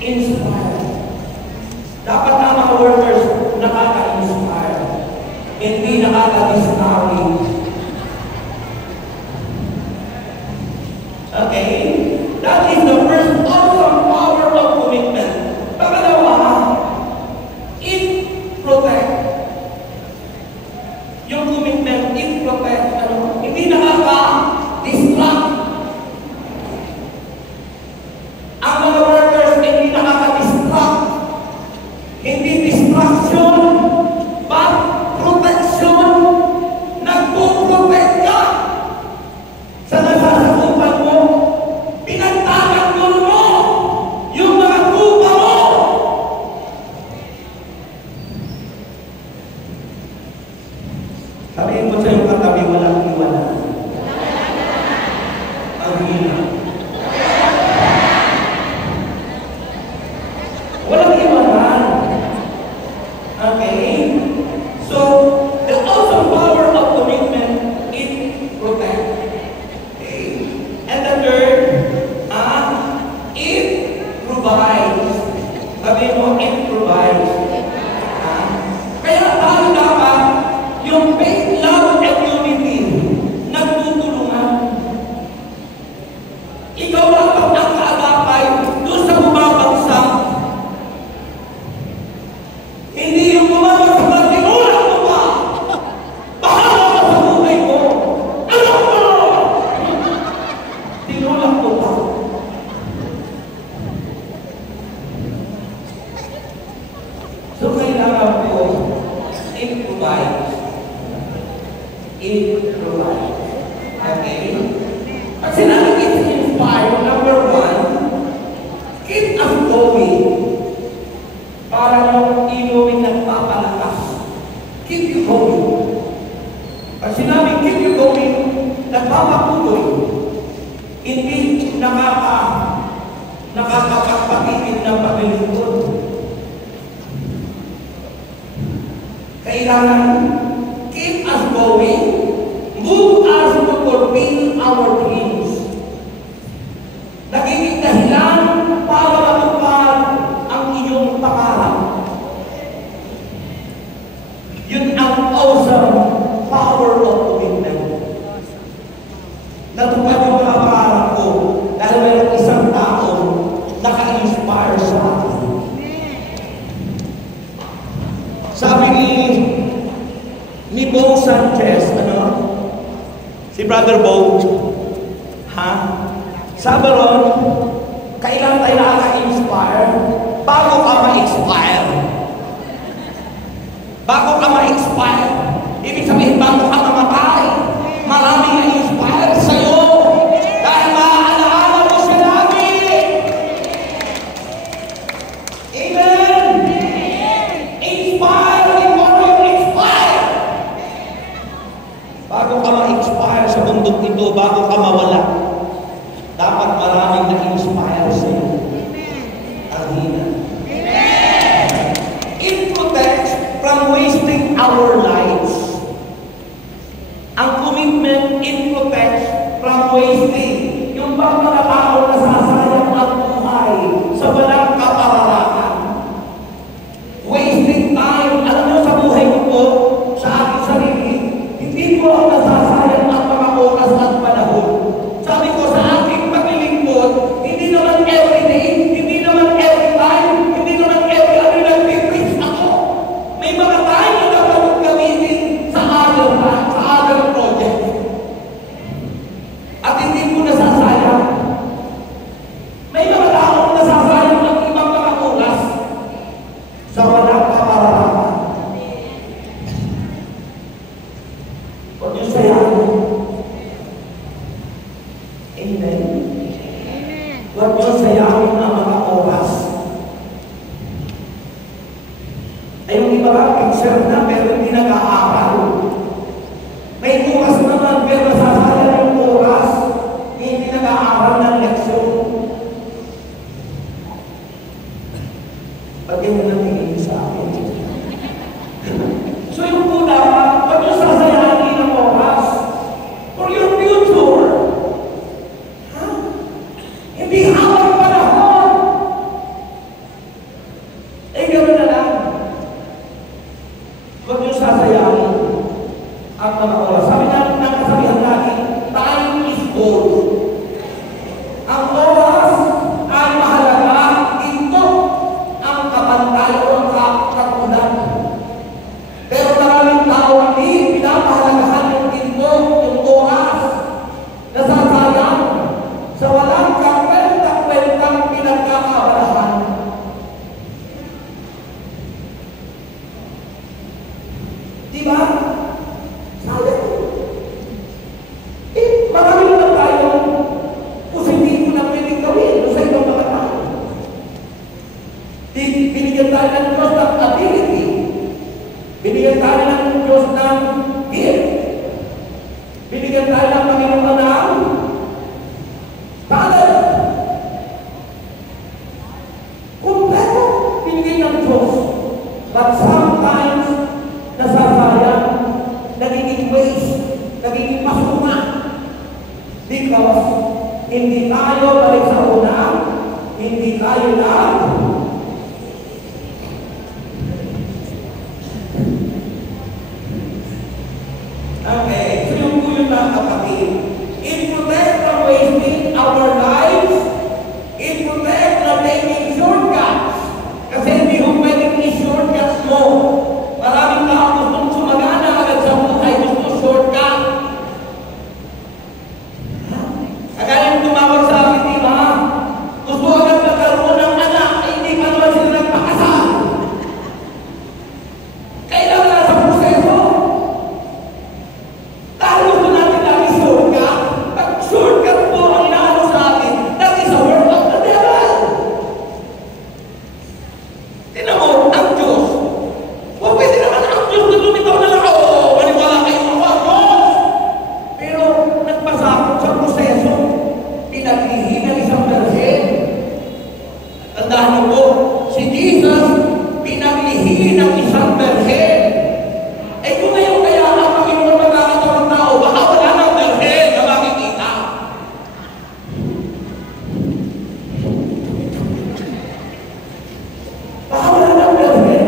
inspire. Dapat na mga workers nakaka-inspire, hindi nakaka-discourage. Okay? That is the first awesome power of commitment. Pangalawa, it protect. Yung commitment, it protect. Hindi nakaka-distract. Ang mga workers, hindi nakaka-distract. Hindi distraction, but protection. Nagpo-protect ka sa nasasakupan mo. Pinagtatanggol mo yung mga tupa mo. Sabihin mo sa iyong katabi, walang iwanan. Ang hina. Walang iwanan. Okay? So, the awesome power of commitment, it protects. Okay? And the third, it provides. Sabihin mo, it provides. Kaya tayo dapat, yung faith, love, and unity, nagtutulungan. Ikaw dapat ang kaagapay doon sa bumabagsak. Hindi yung bumabagsak na tinulak mo pa. Bahala ka sa buhay mo. Alam mo! Tinulak mo pa. So kailangan po, it provides. It provides. Okay? At sinabi it inspire, number one, keep us going. Para yung iluming nagpapalakas. Keep you going. At sinabi keep you going, nagpapapuloy. Hindi nakakapagpatipid ng paglilingkod. Kailangan keep us going, move us to fulfill our dreams. Nagiging dahilan para matupad ang iyong pangarap. Yun ang awesome power of commitment. Natupad yung mga pangarap ko dahil mayroong isang tao naka-inspire sa akin. Sabi ni Bo Sanchez, si Brother Bo, sabi ron, kailan tayo nakaka-inspire? Bago ka ma-inspire. Bago ka ma-inspire. Ibig sabihin, bago ka mamatay. Maraming na-inspire sa'yo. Dahil maaalaala mo siya lagi. Amen! Inspire before you inspire. Bago ka ma-inspire sa mundong ito, bago ka mawala, dapat maraming na-inspire sa'yo. Ang hina. It protects from wasting our lives. Ang commitment, it protects from wasting. Yung bang mga tao nasasayang ang buhay sa walang kapararangan. Wasting time. Alam nyo sa buhay ko po, sa aking sarili, hindi ko ako nasasayang ang mga oras at panahon. Sabi ko sa aking paglilingkod, hindi naman everyday, hindi naman every time, hindi naman every ano nag-preach ako. May mga time na dapat kong gamitin sa other project. At hindi ko nasasayang. May mga taong nasasayang ang ibang mga oras sa walang kapararangan. Huwag niyo sayang. Amen. Huwag niyo sayangin ang mga oras. Ay yung iba ka, picture na pero hindi nag-aaral. May oras naman pero nasasayang yung oras. Hindi nag-aaral ng leksyon. Pag yun na tingin sa akin. So yung po dapat, huwag niyo sasayangin ang oras for your future. Hindi habang panahon. Binigyan tayo ng Diyos ng ability. Binigyan tayo ng Diyos ng gift. Binigyan tayo ng Panginoon ng talent. Kompleto binigay ng Diyos. But sometimes, nasasayang, nagiging waste, nagiging masuma. Because, hindi tayo balik sa una, hindi tayo lang. Okay, so yung kuyo na kapatid, it protects from wasting our lives, it protects from taking shortcuts. Kasi hindi mo pwedeng i-shortcuts mo. Maraming tao gustong sumagana agad sa buhay, gusto shortcut. Kagaya yung tumawag sa akin, di ba? Gusto agad magkaroon ng anak, ay hindi pa naman sila nagpakasal. Kailangan na sa proseso. Dahil gusto natin lagi shortcut. Pag shortcut po ang inaano sa atin, that is a work of the devil. Tinan mo, ang Diyos. O pwede naman ang Diyos na lumitaw na lang, maniwala kayo ako ang Diyos. Pero nagpasakot sa proseso, pinaglihi ng isang berhen. Tandaan niyo po, si Jesus, pinaglihi ng isang berhen. Eh kung ngayon kaya ang Panginoon magkakatawang tao, baka wala ng berhen na makikita. Baka wala ng berhen.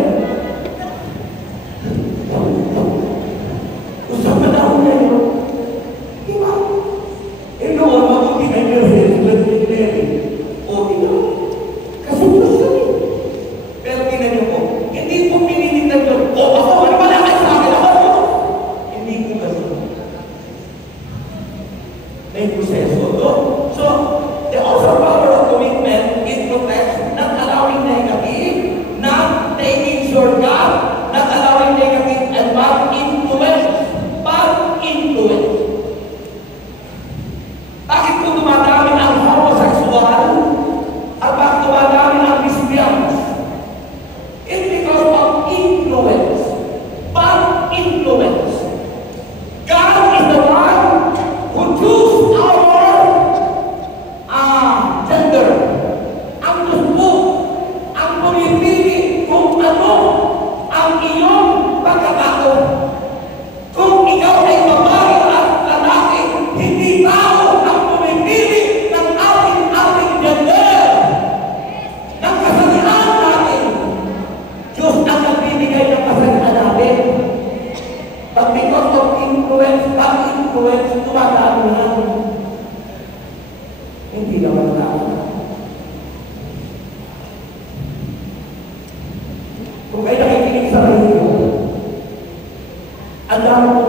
Gusto pa na ako na yun. Di ba? Eh noon, mabuti na yung berhen. O di ba? Kasi gusto niyo. Pero tingnan niyo po, hindi po pinilitan yun. O ako, maniwala kayo sa akin, ako. Hindi po kasi. May proseso doon. So, the also power of commitment, it protects not allowing negative, not taking shortcut, not allowing negative and bad influence. Bad influence. Bakit po dumadami ang homosexual at bakit dumadami ang lesbians? It's because of influence. Bad influence. God is the one who choose our gender. Ang Diyos po ang pumipili kung ano ang iyong pagkatao. Kung ikaw ay babae at lalaki, hindi tao ang pumipili ng ating gender. Ng kasalihan natin. Diyos ang nagbibigay ng kasalihan natin. But because of influence, bad influence, tumatalo lang. Hindi naman tao. Kung kayo nakikinig sa radio, ang dami mo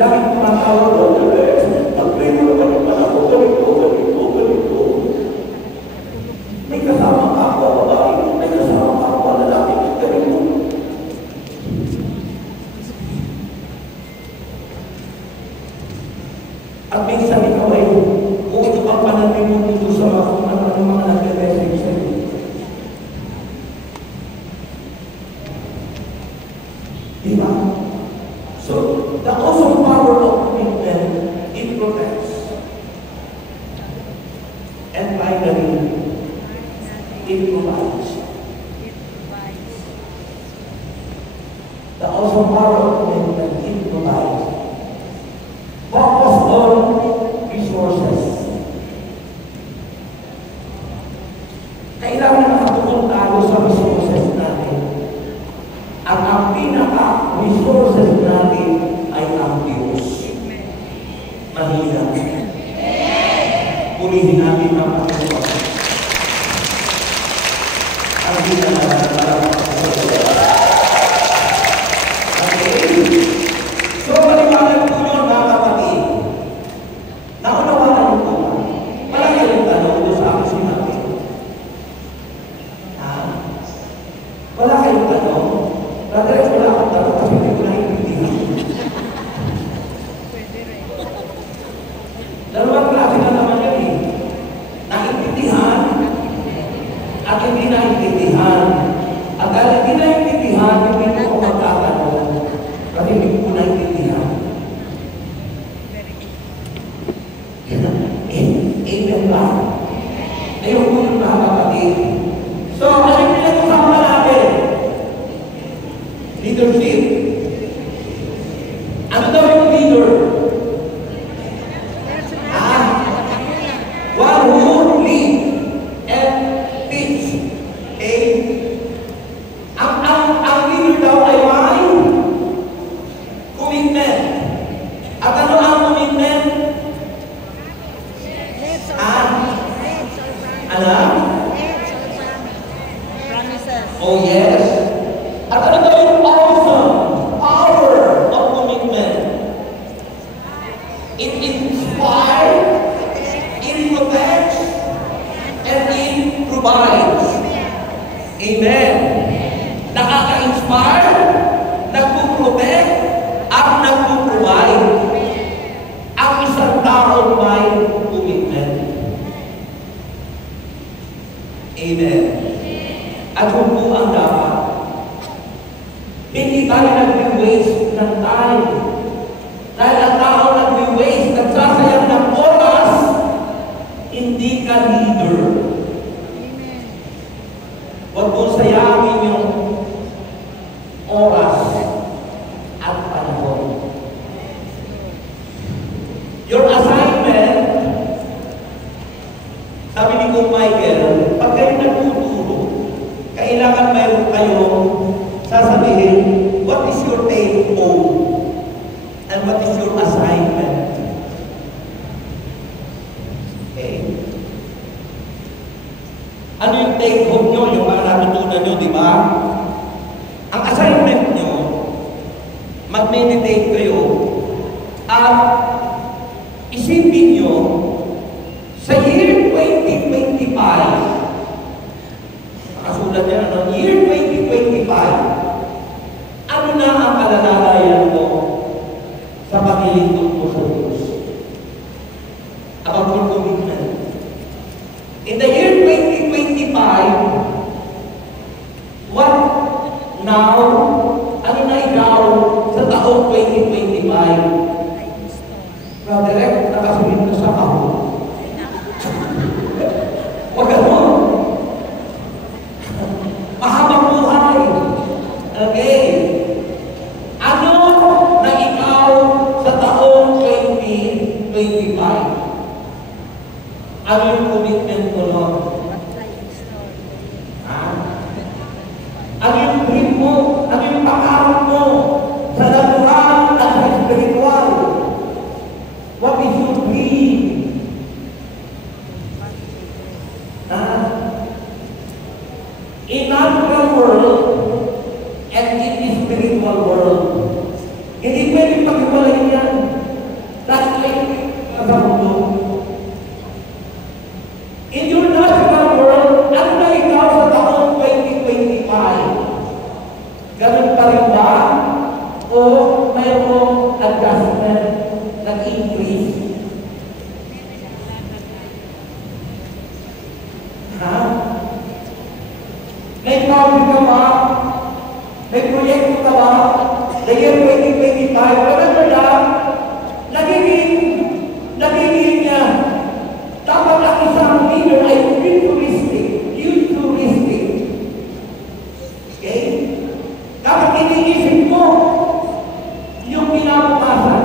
laging tumatawag doon. Pag-pray mo naman yung panako, ganito. May kasama ka ako, babae. May kasama ka ako, lalaki. Ganito. At minsan ikaw ay kung ito pang pananay mo dito sa mga nag-message sa iyo. Diba? So, the awesome power of commitment, it protects. And finally, it provides. The awesome power of commitment, it provides. Focus on resources. Kailangan makatulong tayo sa resources natin. At ang pinaka-resources natin ay ang Diyos. Mahina. Purihin natin ang Panginoon. Ang pinaka-resources. So, maliwanag po yun, mga kapatid. Naunawanan mo po. Wala kayong tanong doon sa aking sinabi. Wala kayong tanong. Brother, wala akong tanong kasi hindi ko naiintindihan. Dalawang klase na naman yun eh. Naiintindihan at hindi naiintindihan. At Anak? Yes, promises. Oh yes. At ano daw yung awesome power of commitment? It inspires, it protects, and it provides. Amen. Nakaka-inspire, nagpo-protect, at nagpo-provide. Ang isang tao may commitment. Amen. At yun po ang dapat. Hindi tayo nag-waste ng time. Dahil ang tao nag-waste, nagsasayang ng oras, hindi ka leader. Amen. Huwag mong sayangin yung oras at panahon. Your assignment, sabi ni Kong Michael, pag kayo nagtuturo, kailangan mayroon kayong sasabihin, what is your take home? And what is your assignment? Okay. Ano yung take home nyo? Yung mga natutunan nyo, di ba? Ang assignment nyo, mag-meditate kayo at isipin nyo sa year 2025, nakasulat yan, no? Year 2025, ano na ang kalalagayan mo sa paglilingkod mo sa Diyos? About your commitment. In the year 2025, what now? Ano na ikaw sa taong 2025? Brother Rex, nakasunod na sa ako. Huwag ganon. Mahabang buhay. Okay. Ano na ikaw sa taong 2025? Ano yung commitment mo nun? Ha? Ano yung dream mo? Ano yung pangarap mo? Sa natural at sa spiritual? What is your dream? Ha? In natural world and in the spiritual world, hindi pwede pag-iwalay yan. That's like sa mundo. In your natural world, ano na ikaw sa taong 2025? Ganun pa rin ba? O mayroong adjustment, nag-increase? Ha? May project ka ba? May proyekto ka ba? The year 2025, whatever lang, nagiging dapat ang isang leader ay futuristic. Okay? Dapat iniisip mo yung kinabukasan.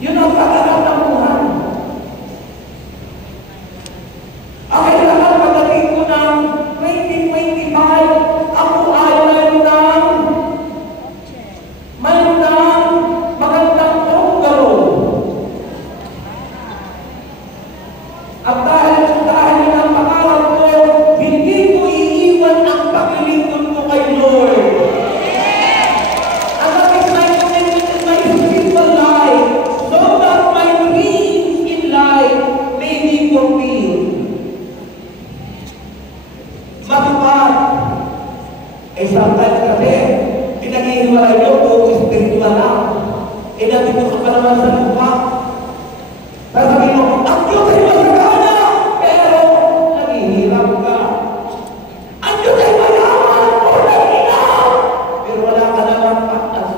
Yun ang pagkakas ng buhay. Ang kailangan pagdating ko ng 2025, ako ay mayroon ng magandang tungalo. At dahil ng pangarap ko, hindi ko iiwan ang paglilingkod ko kay Lord. And that is my commitment in my spiritual life, so that my dreams in life may be fulfilled. Matupad. Sometimes kasi, pinag-iiwalay nyo kung spiritual lang. Nandito ka pa naman sa lupa. Sasabihin mo, ang Diyos ay masagana, pero naghihirap ka. Ang Diyos ay mayaman, pero wala ka naman patas.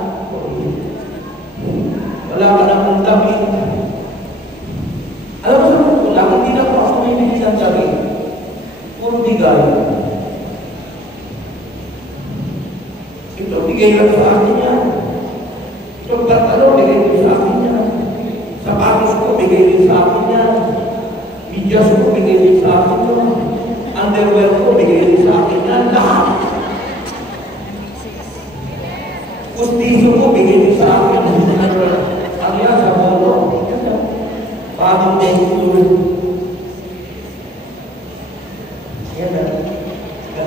Wala ka naman damit. Alam mo sa mundo lang, hindi na po ako may bigyan ng damit. Puro bigay. Ito, bigay lang sa akin yan. Ito, batalo, bigay din sa akin yan. Sapatos ko, bigay din sa akin yan. Medyas ko, bigay din sa akin yan. Underwear ko, bigay din sa akin yan. Lahat. Kustiso ko, bigay din sa akin. Ano yan, sa bolo. Bagong dengue.